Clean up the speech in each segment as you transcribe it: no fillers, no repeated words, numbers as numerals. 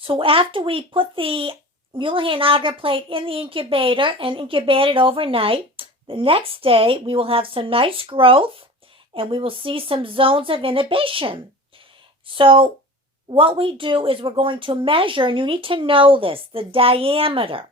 So after we put the Mulehan agar plate in the incubator and incubate it overnight, the next day we will have some nice growth and we will see some zones of inhibition. So what we do is we're going to measure, and you need to know this, the diameter.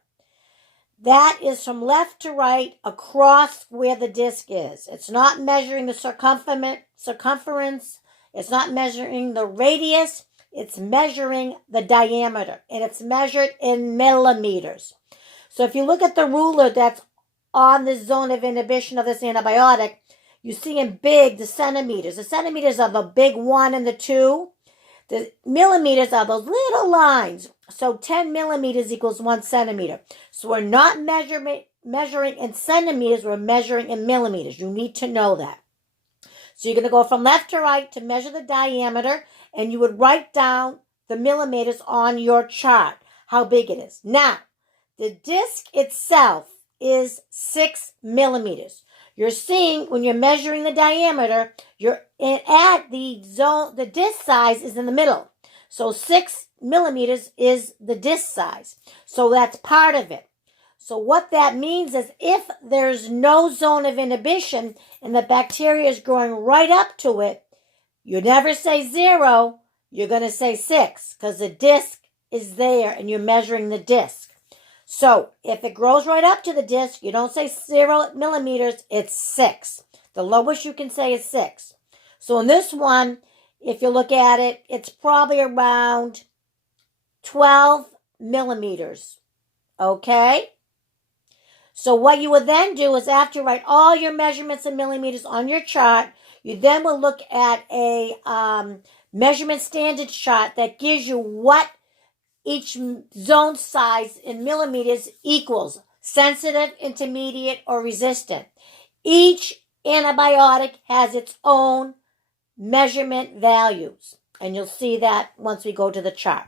That is from left to right across where the disc is. It's not measuring the circumference. It's not measuring the radius. It's measuring the diameter, and it's measured in millimeters. So if you look at the ruler that's on the zone of inhibition of this antibiotic, you see in big the centimeters. The centimeters are the big 1 and the 2. The millimeters are those little lines. So 10 millimeters equals 1 centimeter. So we're not measuring in centimeters, we're measuring in millimeters. You need to know that. So you're going to go from left to right to measure the diameter, and you would write down the millimeters on your chart, how big it is. Now, the disc itself is 6 millimeters. You're seeing when you're measuring the diameter, you're at the zone, the disc size is in the middle. So 6 millimeters is the disc size. So that's part of it. So what that means is if there's no zone of inhibition and the bacteria is growing right up to it, you never say 0, you're going to say 6 because the disc is there and you're measuring the disc. So if it grows right up to the disc, you don't say 0 millimeters, it's 6. The lowest you can say is 6. So in this one, if you look at it, it's probably around 12 millimeters. Okay? So what you would then do is after you write all your measurements in millimeters on your chart, you then will look at a measurement standard chart that gives you what each zone size in millimeters equals: sensitive, intermediate, or resistant. Each antibiotic has its own measurement values, and you'll see that once we go to the chart.